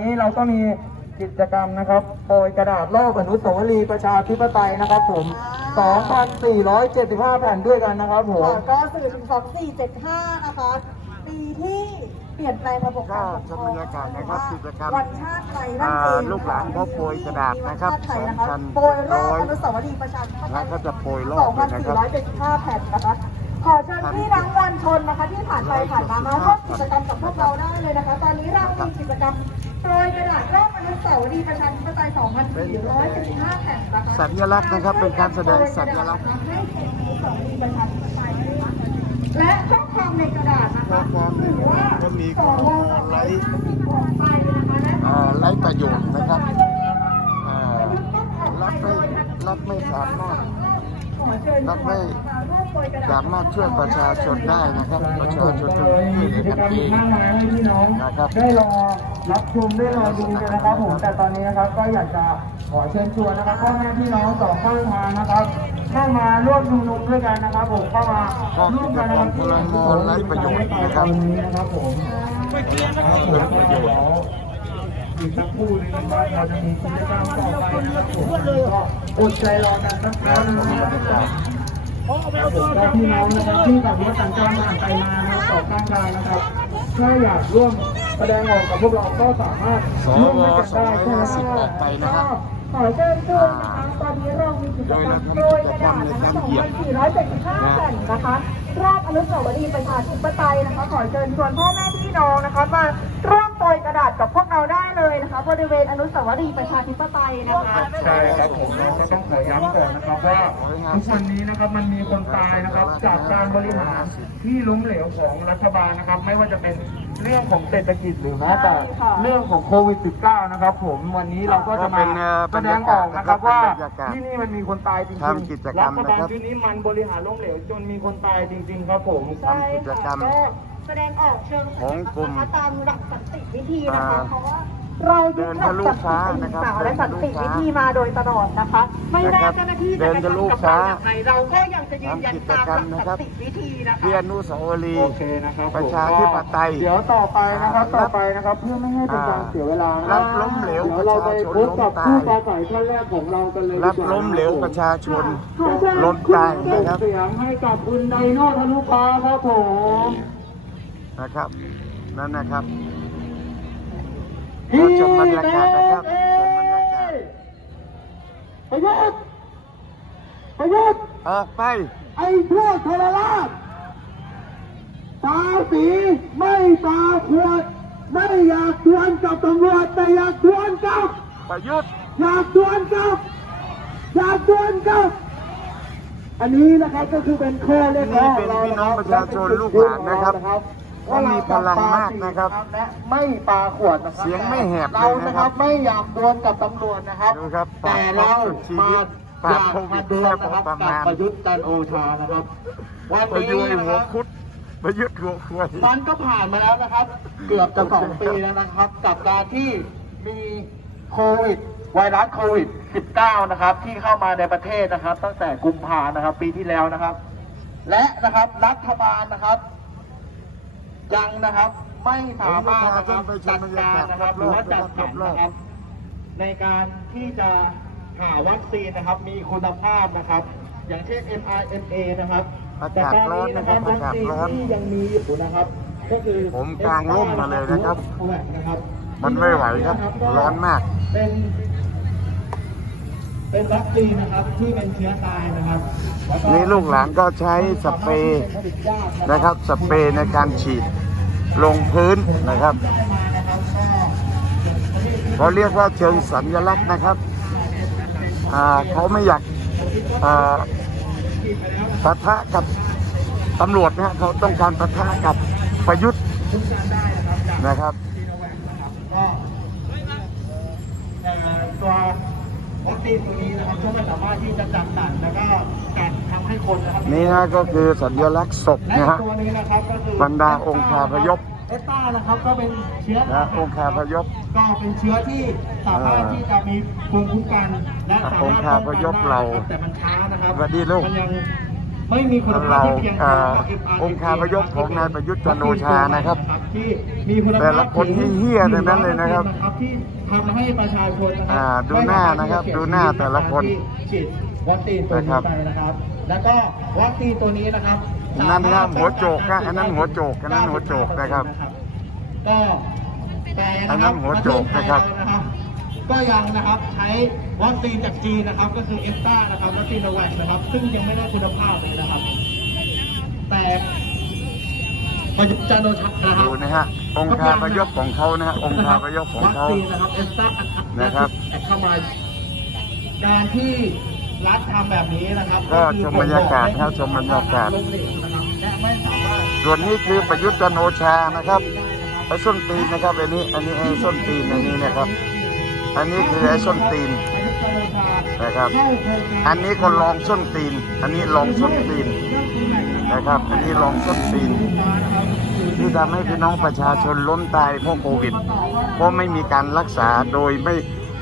นี้เราก็มีกิจกรรมนะครับโปรยกระดาษรอบอนุสาวรีย์ประชาธิปไตยนะครับผม 2,475 แผ่นด้วยกันนะครับผมค่ะก็สื่อถึง2475 นะคะ ปีที่เปลี่ยนแปลงระบบการปกครองก็ชมบรรยากาศนะครับกิจกรรมวันชาติไทยนั่นเองอ่าลูกหลานเขาโปรยกระดาษนะครับวันชาติไทยนะคะ2,100โปรยรอบอนุสาวรีย์ประชาธิปไตยแล้วก็จะโปรยรอบด้วยนะครับ2,475 แผ่นนะคะขอเชิญพี่น้องมวลชนนะคะที่ผ่านไปผ่านมามาร่วมกิจกรรมกับพวกเราได้เลยนะคะ ตอนนี้เรามีกิจกรรม โปรยกระดาษรอบอนุสาวรีย์ประชาธิปไตย2,475แผ่นนะคะสัญลักษณ์นะครับเป็นการแสดงสัญลักษณ์ ให้เกียรติอนุสาวรีย์ประชาธิปไตยนะคะและข้อความในกระดาษนะคะข้อความถือว่าก็มีสข้อวไลฟ์ออกไปนะคะและอ่าไร้ประโยชน์นะครับอ่ารัฐไม่รัฐไม่สามารถ ขอเชิญรัฐไม่มาร่วมโปรยกระดาษสามารถช่วยประชาชนได้นะครับประชาชนต้องก็เลยช่วมียเหลืกิอจกันกรรมเองมากมายให้พี่น้องนะครับได้รอรับชมได้รอดูกันนะครับผมแต่ตอนนี้นะครับก็อยากจะขอเชิญชวนนะครับพ่อแม่พี่น้องสองข้างทางนะครับเข้ามาร่วมชุมนุมด้วยกันนะครับผมเข้ามาร่วมกันนะครับที่อนุสาวรีย์ประชาธิปไตยตอนนี้นะครับผมครับผมก็เดี๋ยว อีกสักครู่นึงนะครับเราจะมีกิจกรรมต่อไปนะครับผมก็อดใจรอกันสักครู่นึงนะครับผมก็พี่น้องนะครับที่ขับรถสัญจรผ่านไปมานะครับต่อข้างทางนะครับ ถ้าอยากร่วมแสดงออกกับพวกเราก็สามารถสวร่วมด้วยกันได้ใช่ไหม250ออกไปนะครับขอเชิญชวนนะคะตอนนี้เรามีกิจกรรมโรยกระดาษนะคะ2,475แผ่นนะคะรอบอนุสาวรีย์ประชาธิปไตยนะคะ ขอเชิญชวนพ่อแม่พี่น้องนะคะมาร่วมโรยกระดาษกับพวกเราได้เลย นะคะ บริเวณอนุสาวรีย์ประชาธิปไตยนะคะใช่ครับผมเราก็ต้องขอย้ำก่อนนะครับว่าทุกวันนี้นะครับมันมีคนตายนะครับ จากการบริหารที่ล้มเหลวของรัฐบาลนะครับ ไม่ว่าจะเป็นเรื่องของเศรษฐกิจหรือแม้แต่เรื่องของโควิด -19 นะครับ ผมวันนี้เราก็จะมาแสดงออกนะครับว่าที่นี่มันมีคนตายจริงทำกิจๆกรรัรมฐนะบาลครับที่นี้มันบริหารล้มเหลวจนมีคนตายจริง ๆ ครับผมใช่ทำกิจกรรมค่ะแสดงออกเชิงสัญของลักษณ์กลุ่มนะคะตามหลักสันติวิธีนะคะอ่าเพราะว่า เรายึดหลักสันติสาวและสันติวิธีมาโดยตลอดนะคะ ไม่ว่าเจ้าหน้าที่จะกระทำกับเราอย่างไรเราก็ยังจะยืนยันตามหลักสันติวิธีนะคะที่อนุสาวรีโอย์เคนะครับผมประชาธิปไตยเดี๋ยวต่อไปนะครับต่อไปนะครับเพื่อไม่ให้เป็นการเสียเวลานะครัรับบล้มเหลวเดี๋ยวเราไปพบกับผู้ปราศัยท่านแรกของเรากันเลยดีกรับว่าล้มเหลวประชาชนขอเชิญล้มตายนะครับเสียงให้กับคุณไดโน่ทะลุฟ้าครับผมนะครับนั่นนะครับ ขอชมบรรยากาศนะครับชมบรรยากาศประยุทธ์ประยุทธ์ออกไป ไอ้พวกโทรราชตาสีไม่ตาขวดไม่อยากชวนกับตำรวจแต่อยากชวนกับประยุทธ์ อยากชวนกับอยากชวนกับอันนี้นะครับก็คือเป็นข้อเรียกร้องเรานี่เป็นพี่น้องประชาชนลูกหลานนะครับ ว่าเรามีพลังมากนะครับและไม่ปาขวดนะครับเสียงไม่แหบเลยเรานะนะคครัรับบไม่อยากดวลกับตำรวจนะครับดูครับแต่เราชีมาวิตปอราบยากโควิมาดดวลแค่นะครับประกับมาณประยุทธ์จันทร์โอชานะครับวันประนี้ยุทธ์นะหัควรับคุดประยุทธ์หัวควายมันก็ผ่านมาแล้วนะครับ เกือบจะสองปีแล้วนะครับ กับการที่มีโควิดไวรัสโควิด 19 นะครับ ที่เข้ามาในประเทศนะครับ ตั้งแต่กุมภานะครับ ปีที่แล้วนะครับ และนะครับรัฐบาลนะครับ ยังนะครับไม่สามารถนะครับจัดการนะครับหรือว่าจัดสรรนะครับ ในการที่จะหาวัคซีนนะครับ มีคุณภาพนะครับ อย่างเช่น mRNA นะครับอากาศร้อนนะครับแต่ตอากาศร้อนวัคซีที่ยังมีอยู่นะครับ ก็คือผมกางร่มมาเลยนะครับนะครับ มันไม่ไหวครับ ร้อนมาก เป็นเป็นวัคซีนนะครับที่เป็นเชื้อตายนะครับแวก็นี่ลูกหลานก็ใช้สเปรย์นะครับสเปรย์ในการฉีด ลงพื้นนะครับเขาเรียกว่าเชิงสัญลักษณ์นะครับเขาไม่อยากปะทะกับตำรวจนะเขาต้องการปะทะกับประยุทธ์นะครับตัววัคซีนตัวนี้นะครับก็สามารถที่จะจัดสรรแล้วก็ นนะครับนี่นะก็คือสัญลักษณ์ศพและนะอีกฮะตัวนี้นะครับก็คือบรรดาองคาพยพเอสต้านะครับก็เป็นเชื้อนะองคาพยพก็เป็นเชื้อที่สามารถที่จะมีภูมิคุ้มกันและสามารถองคาพยพเราป้องกันได้นะครับแต่มันช้านะครับสวัสดีลูกมันยังไม่มีคุณภาพที่เพียงพอเรากับเอ่อองค์คาพยพของนายประยุทธ์จันทร์โอชานะครับที่มีคุณภาพแต่ละคนที่เหี้ยทั้งนั้นเลยนะครับที่ทำให้ประชาชนนะครัอ่าดูหน้านะครับ ดูหน้าแต่ละคนฉีดวัคซีนตัวนี้นะครับไปนะครับ แล้วก็วัคซีนตัวนี้นะครับนั่นนะครับสามารถหัวโจกนะอันนั้นหัวโจกอันนั้นหัวโจกนะครับ ก็แต่อันนั้นหัวโจกนะครับปเทศไทยเรานะครับก็ยังนะครับใช้วัคซีนจากจีนนะครับ ก็คือเอสตานะครับวัคซีนโนแวคนะครับ ซึ่งยังไม่ได้คุณภาพเลยนะครับ แต่ประยุทธ์จันทร์โอชานะครับดูนะฮะองค์คาพยพของเขานะฮะองค์คาพยพของเขาวัคซีนนะครับเอสตานะครับเข้ามาการที่ รัฐทำแบบนี้นะครับก็ชมบรรยากาศครับชมบรรยากาศ และไม่สามารถส่วนนี้คือประยุทธ์จันทร์โอชานะครับไอ้ส้นตีนนะครับอันนี้อันนี้ไอ้ส้นตีนอันนี้นะครับ อันนี้คือไอ้ส้นตีนนะครับ อันนี้ก็ลองส้นตีน อันนี้ลองส้นตีนนะครับ อันนี้ลองส้นตีนที่ทำให้พี่น้องประชาชนล้มตายเพราะโควิด เพราะไม่มีการรักษาโดยไม่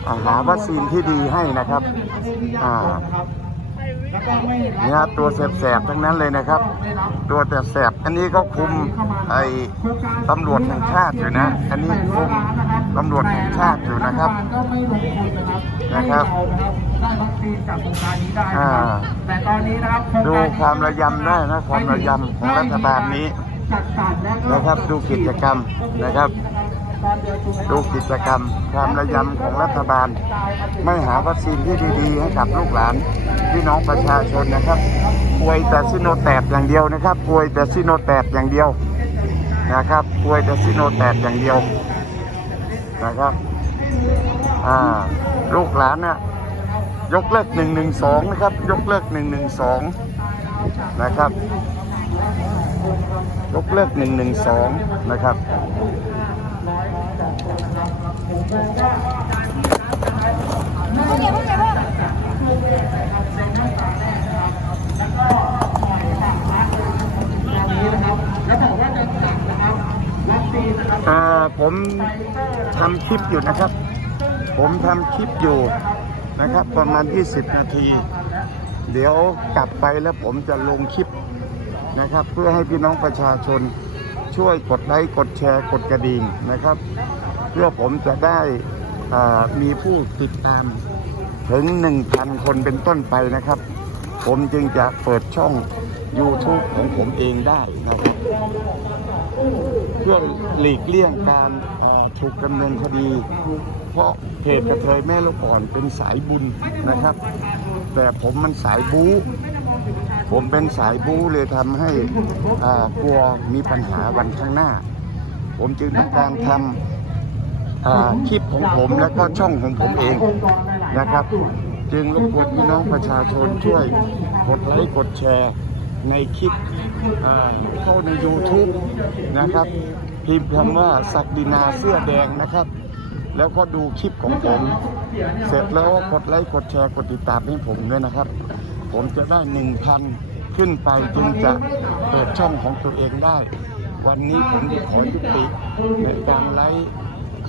อ่าหาวัคซีนที่ดีให้นะครับ อ่าแล้วก็ไม่นี่ฮะตัวแสบๆทั้งนั้นเลยนะครับ ตัวแต่แสบอันนี้ก็คุมไอ้ตำรวจแห่งชาติอยู่นะ อันนี้คุมตำรวจแห่งชาติอยู่นะครับก็ไม่ลงทุนนะครับนะครับให้เรานะครับได้วัคซีนจากโครงการนี้ได้นะอ่าครับแต่ตอนนี้นะครับโครงดูการความระยำได้นะความระยำของรัฐบาลนี้จัดสรรและก็นะครับดูกิจกรรมนะครับ ดูกิจกรรมความระยำของรัฐบาล ไม่หาวัคซีนที่ดีๆ ให้กับลูกหลานพี่น้องประชาชนนะครับป่วยแต่ซิโนแตกอย่างเดียวนะครับป่วยแต่ซิโนแตกอย่างเดียวนะครับป่วยแต่ซิโนแตกอย่างเดียวนะครับอ่าลูกหลานน่ะยกเลิกหนึ่งหนึ่งสองนะครับ ยกเลิกหนึ่งหนึ่งสองนะครับ ยกเลิกหนึ่งหนึ่งสองนะครับแล้วบ อกว่าจะจัดนะครับวัคซีนนะครับอ่าผมทำคลิปอยู่นะครับ ผมทำคลิปอยู่นะครับ ประมาณ 20 นาที เดี๋ยวกลับไปแล้วผมจะลงคลิปนะครับ เพื่อให้พี่น้องประชาชนช่วยกดไลค์กดแชร์กดกระดิ่งนะครับ เพื่อผมจะได้มีผู้ติดตามถึง 1,000 คนเป็นต้นไปนะครับ ผมจึงจะเปิดช่อง YouTube ของผมเองได้นะครับ เพื่อหลีกเลี่ยงการถูกดำเนินคดี เพราะเพจกระเทยแม่ลูกอ่อนเป็นสายบุญนะครับ แต่ผมมันสายบู๊ผมเป็นสายบู๊เลยทำให้กลัวมีปัญหาวันข้างหน้า ผมจึงต้องการทำ คลิปของผมและก็ช่องของผมเองนะครับ จึงรบกวนพี่น้องประชาชนช่วยกดไลค์กดแชร์ในคลิปเข้าใน YouTube นะครับพิมพ์คำว่าศักดินาเสื้อแดงนะครับ แล้วก็ดูคลิปของผม เสร็จแล้วกดไลค์กดแชร์กดติดตามให้ผมด้วยนะครับ ผมจะได้หนึ่งพันขึ้นไปจึงจะเปิดช่องของตัวเองได้ วันนี้ผมขอยุติในการไลฟ์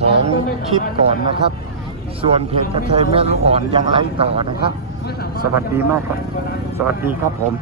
ของคลิปก่อนนะครับ ส่วนเพจกระเทยแม่ลูกอ่อนยังไลฟ์ต่อนะครับ สวัสดีมากครับสวัสดีครับผม